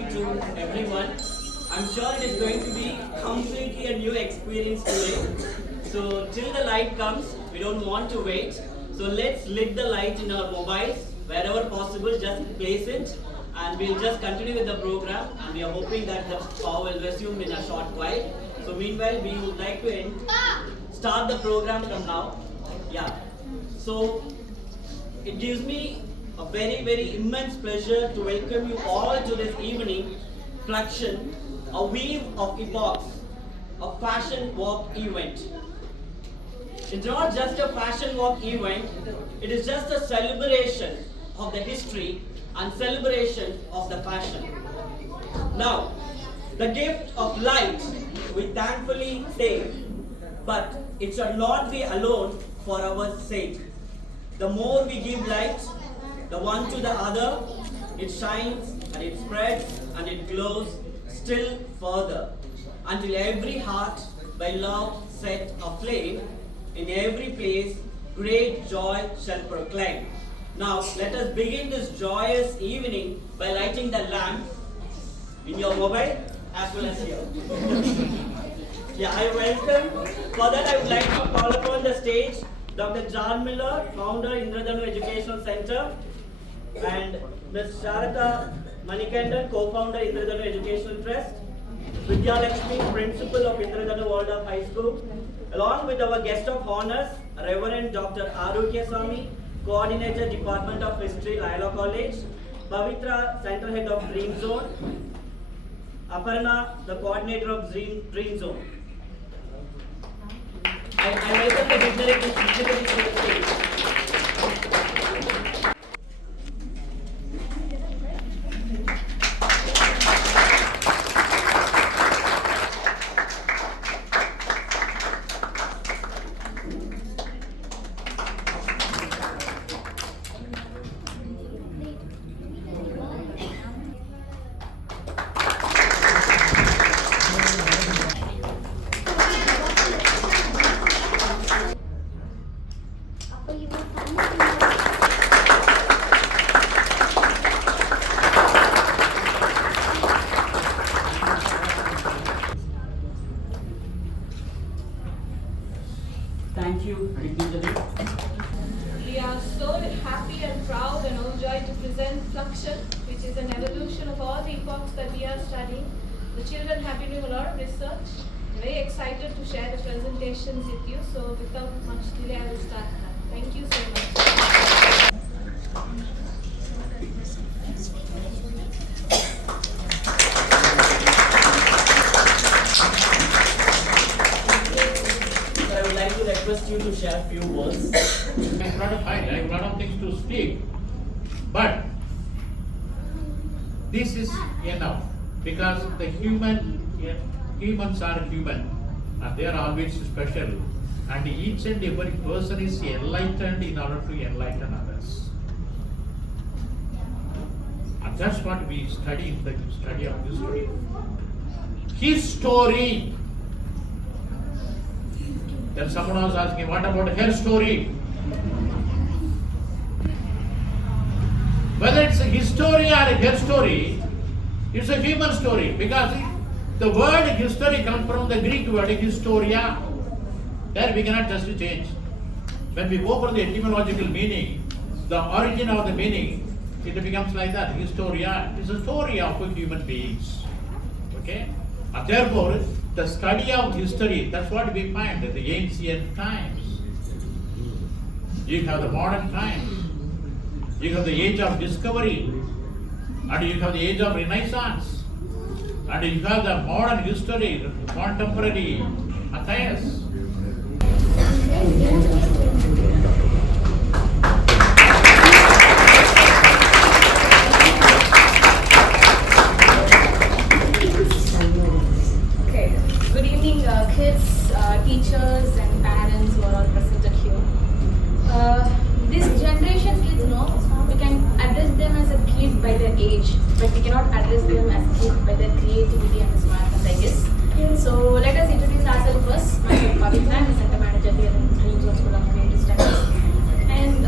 morning to everyone. I'm sure it is going to be completely a new experience today. So till the light comes, we don't want to wait. So let's lit the light in our mobiles. Wherever possible, just place it. And we'll just continue with the program. And we are hoping that the power will resume in a short while. So meanwhile, we would like to start the program from now. Yeah. So it gives me a very immense pleasure to welcome you all to this evening Fluxion, a weave of epochs, a fashion walk event. It's not just a fashion walk event, it is just a celebration of the history and celebration of the fashion. Now, the gift of light we thankfully take, but it shall not be alone for our sake. The more we give light, the one to the other, it shines and it spreads and it glows still further, until every heart by love set aflame, in every place great joy shall proclaim. Now let us begin this joyous evening by lighting the lamp in your mobile as well as here. Yeah, I welcome. For that I would like to call upon the stage Dr. John Miller, founder Indradhanu Educational Center, and Ms. Sharata Manikandan, co-founder Indradhanu Educational Trust, Vidya Lakshmi, principal of Indradhanu Waldorf High School, along with our guest of honors, Reverend Dr. Arugya Swami, coordinator Department of History, Loyola College, Pavitra, center head of Dream Zone, Aparna, the coordinator of Dream Zone. I welcome the dignitaries to the stage. Thank you. We are so happy and proud and overjoyed to present Fluxion, which is an evolution of all the epochs that we are studying. The children have been doing a lot of research. Very excited to share the presentations with you. So without much delay, I will start now. Thank you so much. I would like to request you to share a few words. I have a lot of things to speak, but this is enough because the humans are human and they are always special, and each and every person is enlightened in order to enlighten others. And that's what we study in the study of history. His story. Then someone was asking, what about her story? Whether it's a his story or a her story, it's a human story, because the word history comes from the Greek word historia. There we cannot just change. When we go for the etymological meaning, the origin of the meaning, it becomes like that. Historia is a story of human beings. Okay? And therefore, the study of history, that's what we find in the ancient times. You have the modern times. You have the age of discovery. And you have the age of Renaissance. And you have the modern history, contemporary ATTIRES. Kids, teachers and parents who are all presented here. This generation kids know we can address them as a kid by their age, but we cannot address them as a kid by their creativity and smartness, I guess. So let us introduce ourselves first. Myself Pavitra, I'm the Center Manager here in Dream Zone School of Creative Studies. And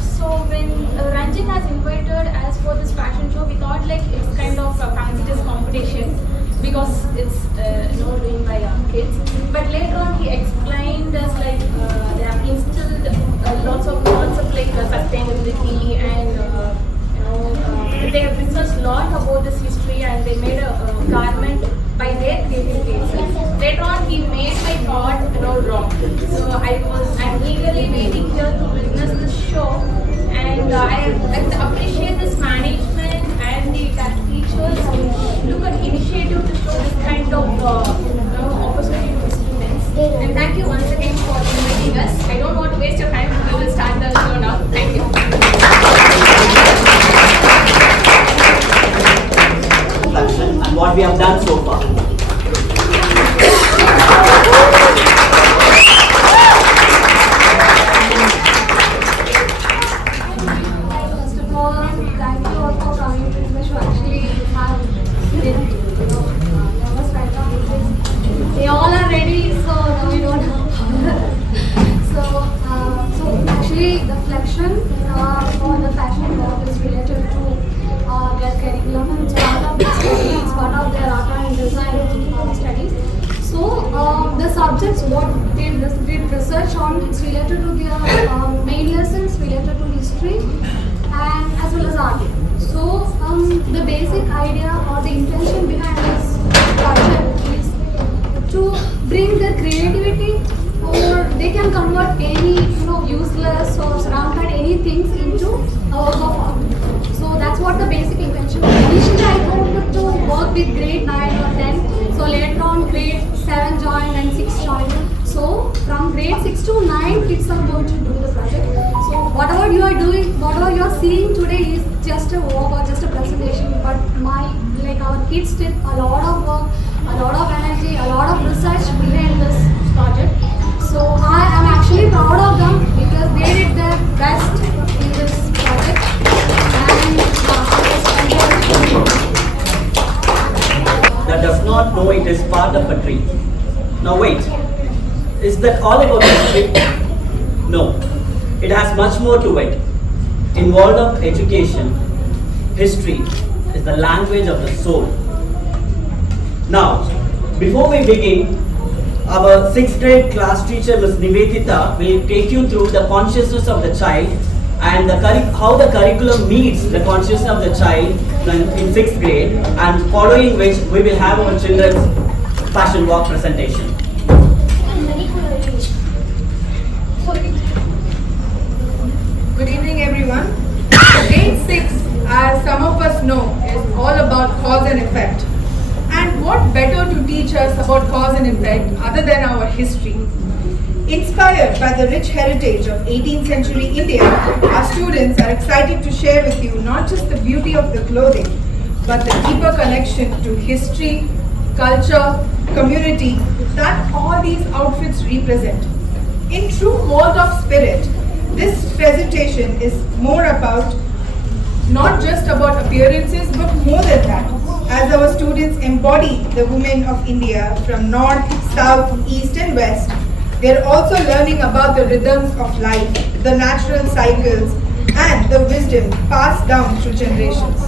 so when Ranjit has invited us for this fashion show, we thought like it's kind of a and they made a garment by their creativity itself. Later on, he made my thought wrong. So I'm eagerly waiting here to witness this show, and I appreciate this management and the teachers who took an initiative to show this kind of opportunity to students. And thank you once again for inviting us. I don't want to waste your time. We will start the show now. Thank you. And what we have done so far. First of all, thank you all for coming to the show. Actually, have been nervous right now because they all are ready, so now we don't have so actually the Fluxion for the fashion work is related to their curriculum. It's part of their study, it's part of their art and design studies. So the subjects what they did research on is related to their main lessons related to history and as well as art. So the basic idea or the intention behind this project is to bring their creativity, or they can convert any useless or surrounded any things into a work of art. So that's what the basic intention. Initially I wanted to work with grade 9 or 10. So later on grade 7 joined and 6 joined. So from grade 6 to 9 kids are going to do the project. So whatever you are doing, whatever you are seeing today is just a work or just a presentation. But our kids did a lot of work, a lot of energy, a lot of research behind this project. So I am actually proud of them because they did their best in this project. That does not know it is part of a tree. Now wait, is that all about history? No, it has much more to it. In world of education, history is the language of the soul. Now, before we begin, our 6th grade class teacher Ms. Nivedita will take you through the consciousness of the child and how the curriculum meets the consciousness of the child in 6th grade, and following which we will have our children's fashion walk presentation. Good evening everyone. Grade 6, as some of us know, is all about cause and effect. And what better to teach us about cause and effect other than our history? Inspired by the rich heritage of 18th century India, our students are excited to share with you not just the beauty of the clothing, but the deeper connection to history, culture, community that all these outfits represent. In true Waldorf spirit, this presentation is more about not just about appearances, but more than that, as our students embody the women of India from north, south, east and west. They are also learning about the rhythms of life, the natural cycles and the wisdom passed down through generations.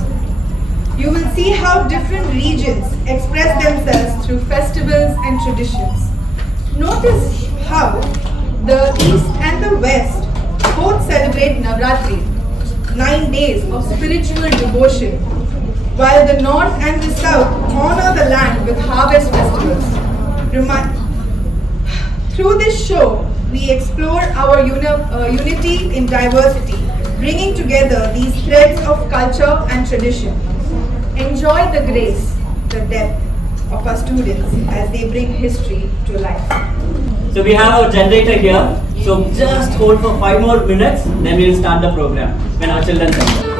You will see how different regions express themselves through festivals and traditions. Notice how the east and the west both celebrate Navratri, 9 days of spiritual devotion, while the north and the south honor the land with harvest festivals. Through this show, we explore our unity in diversity, bringing together these threads of culture and tradition. Enjoy the grace, the depth of our students as they bring history to life. So we have our generator here. So just hold for 5 more minutes, then we will start the program when our children come.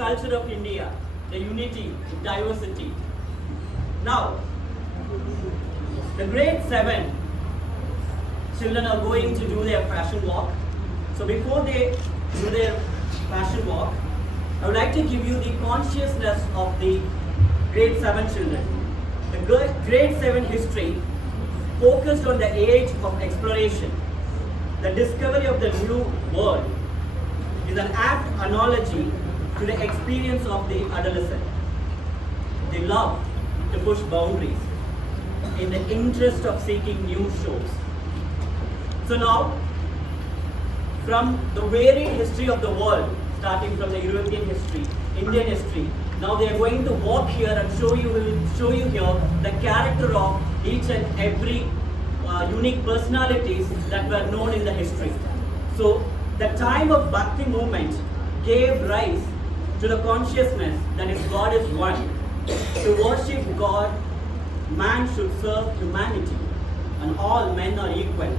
Culture of India, the unity, diversity. Now, the grade 7 children are going to do their fashion walk. So before they do their fashion walk, I would like to give you the consciousness of the grade 7 children. The grade 7 history focused on the age of exploration. The discovery of the new world is an apt analogy to the experience of the adolescent. They love to push boundaries in the interest of seeking new shores. So now, from the varied history of the world, starting from the European history, Indian history, now they are going to walk here and show you here the character of each and every unique personalities that were known in the history. So the time of Bhakti movement gave rise to the consciousness that is God is one. To worship God, man should serve humanity, and all men are equal.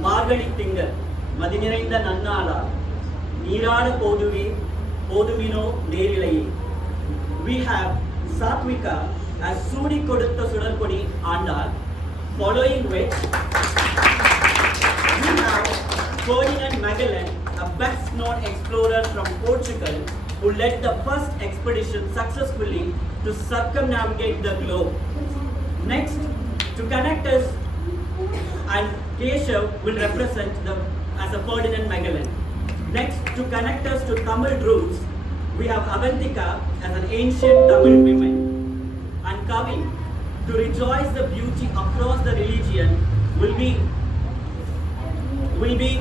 Margadi Tingal, Madinirainda Nannala, Nirada Podumino Nerilai. We have Satvika as Sudi Kodutta Sudalpodi Andal, following which we have Ferdinand Magellan, a best known explorer from Portugal, who led the first expedition successfully to circumnavigate the globe. Next, to connect us, and Keshav will represent as a Ferdinand Magellan. Next, to connect us to Tamil roots, we have Avantika as an ancient Tamil woman. And Kavi, to rejoice the beauty across the religion, will be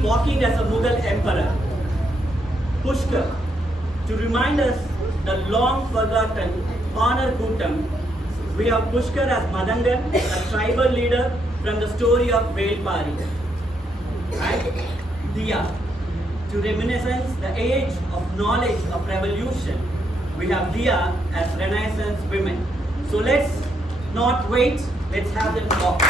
walking as a Mughal emperor. Pushkar, to remind us the long forgotten honor Kutam, we have Pushkar as Madangan, a tribal leader from the story of Velpari. And Diya, to reminiscence the age of knowledge of revolution, we have Diya as Renaissance women. So let's not wait, let's have them talk.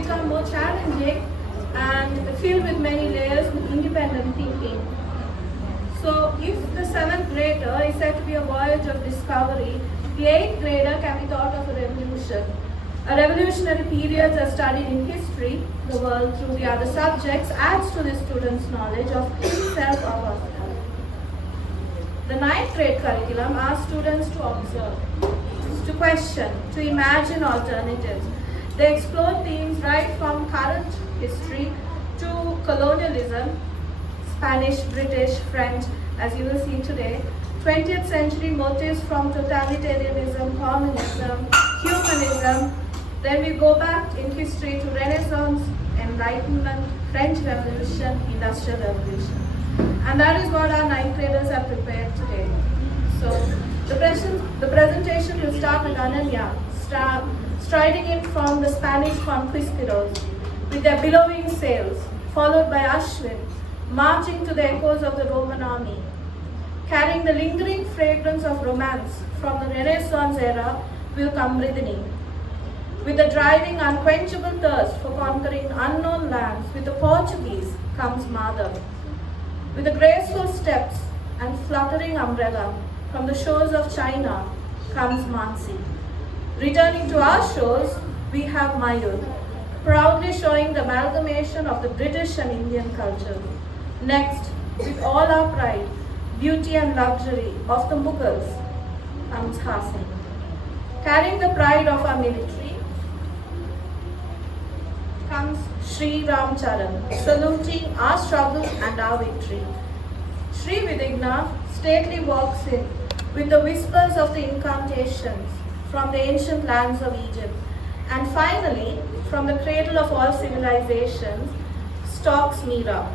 become more challenging and filled with many layers with independent thinking. So if the 7th grader is said to be a voyage of discovery, the 8th grader can be thought of a revolution. A revolutionary period as studied in history, the world through the other subjects adds to the student's knowledge of himself or herself. The 9th grade curriculum asks students to observe, to question, to imagine alternatives. They explore themes right from current history to colonialism, Spanish, British, French, as you will see today, 20th century motives from totalitarianism, communism, humanism. Then we go back in history to Renaissance, Enlightenment, French Revolution, Industrial Revolution. And that is what our 9th graders have prepared today. So the presentation will start with Ananya, striding in from the Spanish conquistadors with their billowing sails, followed by Ashwin, marching to the echoes of the Roman army, carrying the lingering fragrance of romance from the Renaissance era will come Ridhini. With the driving unquenchable thirst for conquering unknown lands with the Portuguese comes Madhav. With the graceful steps and fluttering umbrella from the shores of China comes Mansi. Returning to our shores, we have Mayur, proudly showing the amalgamation of the British and Indian culture. Next, with all our pride, beauty and luxury of the Mughals comes Hasan. Carrying the pride of our military comes Sri Ramcharan, saluting our struggle and our victory. Sri Vidigna stately walks in with the whispers of the incantations from the ancient lands of Egypt. And finally, from the cradle of all civilizations, stalks Meera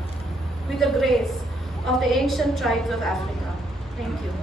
with the grace of the ancient tribes of Africa. Thank you.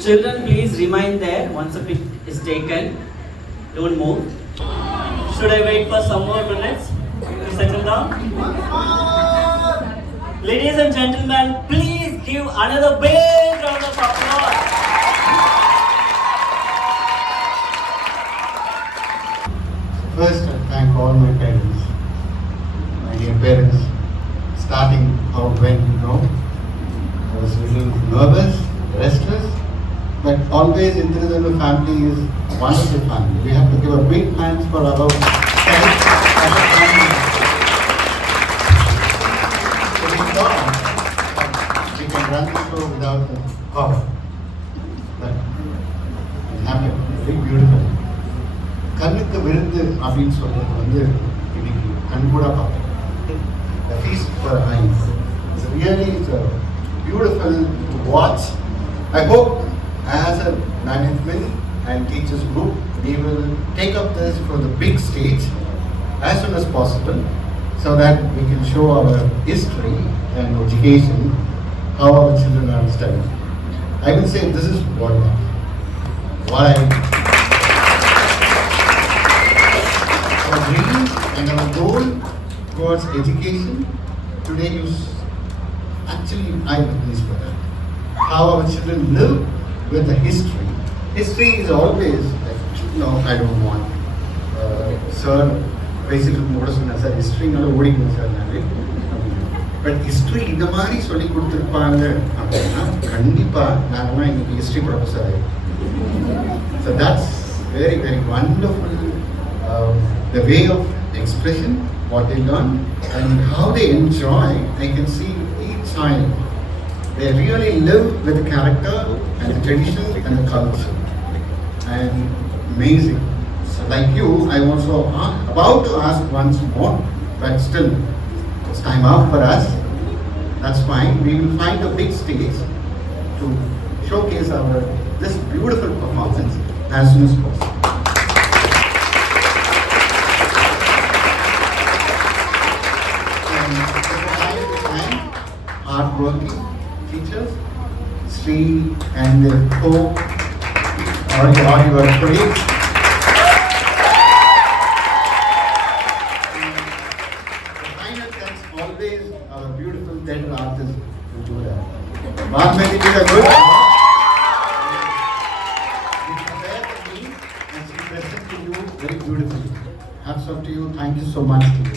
Children, please remain there once the pic is taken. Don't move. Should I wait for some more minutes to settle down? Ladies and gentlemen, please give another big round of applause. First, I thank all my parents, my dear parents. Starting out when I was a little nervous, restless, but always Indradhanu family is a wonderful family. We have to give a big thanks for our help as a family. So we thought we can run the show without the power. But it happened, very beautiful. கண்ணுக்கு விருந்து அப்படின்னு சொல்றது வந்து இன்னைக்கு கண்கூடா பார்த்தேன். The feast for eyes. It's really beautiful to watch. I hope as a management and teachers group, we will take up this for the big stage as soon as possible so that we can show our history and education, how our children are studying. I will say this is what our dream and our goal towards education today is actually I witness for that. How our children live with the history. History is always like, I don't want. Sir, basically, sir, history not a sir. But history இந்த மாதிரி சொல்லி கொடுத்துருப்பாங்க அப்படின்னா கண்டிப்பா நான் இன்னைக்கு history professor. So that's very, very wonderful. The way of expression, what they learn, and how they enjoy. I can see each child. They really live with the character and the tradition and the culture. And amazing. So like you, I also about to ask once more, but still, it's time out for us. That's fine. We will find a big stage to showcase this beautiful performance as soon as possible. Hardworking teachers, Sri and their all your colleagues. The final thanks always our beautiful theatre artists who do that. Bhagwati did a good job. She prepared the meal and she presented to you very beautifully. Hats off to you. Thank you so much to you.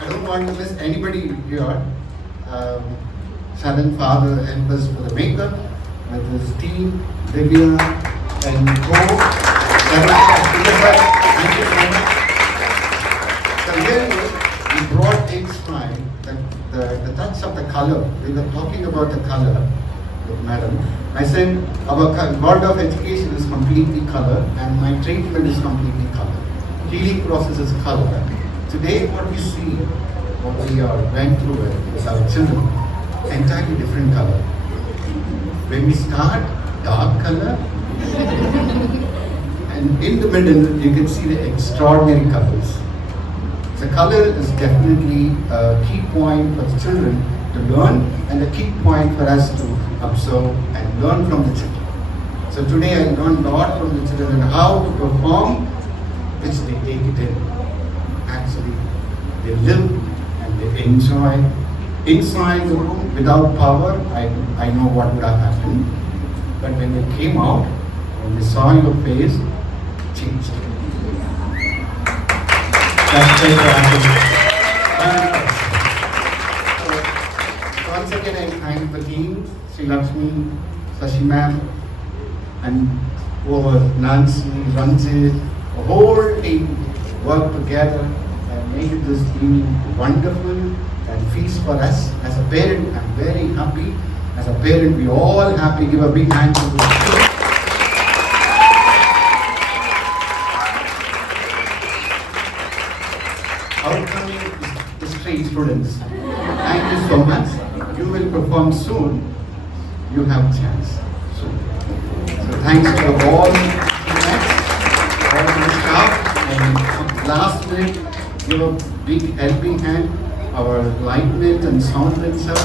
I don't want to miss anybody here. Southern Father helped us for the makeup with his team, Divya and Co. Thank you so much. So really, we brought inside the touch of the color. We were talking about the color with Madam. I said our world of education is completely color and my treatment is completely color. Healing process is color. Today, what we see, what we are went through with our children, entirely different color. When we start, dark color, and in the middle, you can see the extraordinary colors. The color is definitely a key point for the children to learn, and a key point for us to observe and learn from the children. So today, I learned a lot from the children and how to perform, which they take it in. Actually, they live and they enjoy. Inside the room, without power, I know what would have happened. But when they came out, when they saw your face, it changed. That's so once again, I thank the team, Sri Lakshmi, Sashi ma'am, and over Nancy, Ranjit, the whole team worked together and made this evening wonderful and feast for us. As a parent, I'm very happy. As a parent, we all happy. Give a big hand to the outcoming history students. Thank you so much. You will perform soon. You have a chance soon. So thanks to all the staff. And last minute, give a big helping hand, our light and sound sir.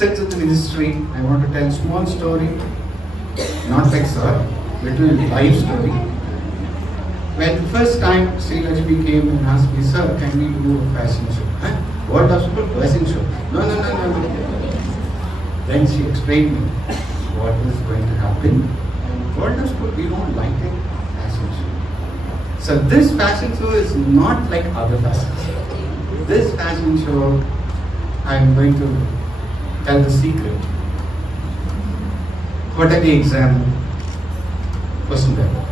Since in the ministry, I want to tell a small story, not like sir, little life story. When the first time Sri Lakshmi came and asked me, sir, can we do a fashion show? Huh? What of school? Fashion show? No. Then she explained me what is going to happen. What of school? We don't like it. Fashion show. So this fashion show is not like other fashion show. This fashion show, I am going to tell the secret. What are the exam question paper?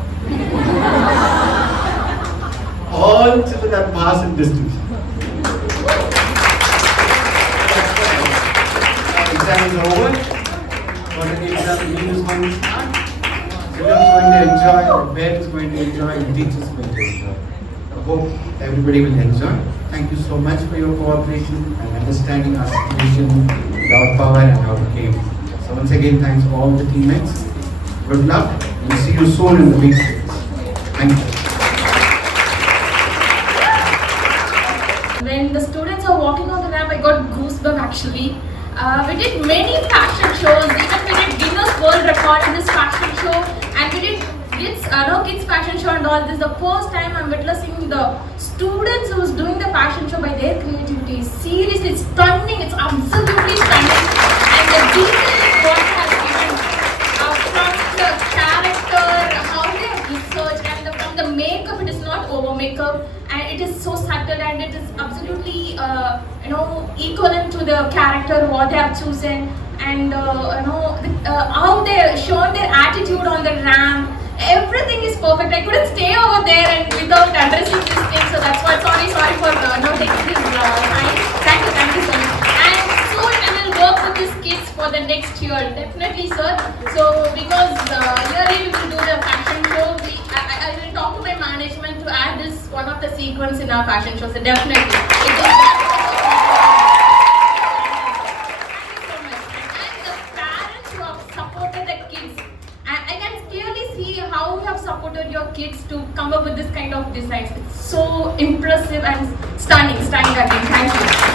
All children are passed in distinction. Exam is over. What are the exam is going to start? Children are going to enjoy, the parents are going to enjoy, the teachers are going to enjoy. I hope everybody will enjoy. Thank you so much for your cooperation and understanding our situation with our power and our game. So once again, thanks to all the teammates. Good luck. We'll see you soon in the big stage. Thank you. When the students are walking on the ramp, I got goosebumps actually. We did many fashion shows, even we did Guinness World Record in this fashion show, and we did kids fashion show and all this. The first time I'm witnessing the students who's doing the fashion show by their creativity. Seriously, it's stunning, it's absolutely stunning. And the details what they have given from the character, how they have researched, and from the makeup, it is not over makeup. And it is so subtle and it is absolutely equivalent to the character what they have chosen, and how they have shown their attitude on the ramp. Everything is perfect. I couldn't stay over there and without addressing this thing, so that's why sorry for taking this time. Thank you so much. And soon we will work with these kids for the next year, definitely, sir. So because yearly we will do the fashion show, I will talk to my management to add this one of the sequence in our fashion show. So definitely, it is that. Thank you so much. And the parents who have supported the kids, I can clearly see how you have supported your kids to come up with this kind of designs. It's so impressive and stunning again. Thank you.